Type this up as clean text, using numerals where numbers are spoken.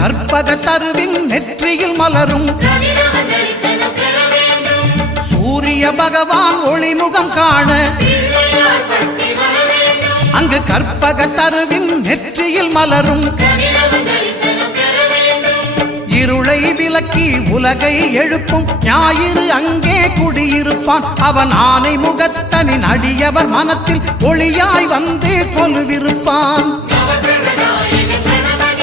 கற்பக தருவின் நெற்றியில் மலரும் சூரிய பகவான் ஒளிமுகம் காண அங்கு கற்பக தருவின் நெற்றியில் மலரும் இருளை விலக்கி உலகை எழுப்பும் ஞாயிறு அங்கே குடியிருப்பான் அவன் ஆனை முகத்தனின் அடியவர் மனத்தில் ஒளியாய் வந்து கொலுவிருப்பான்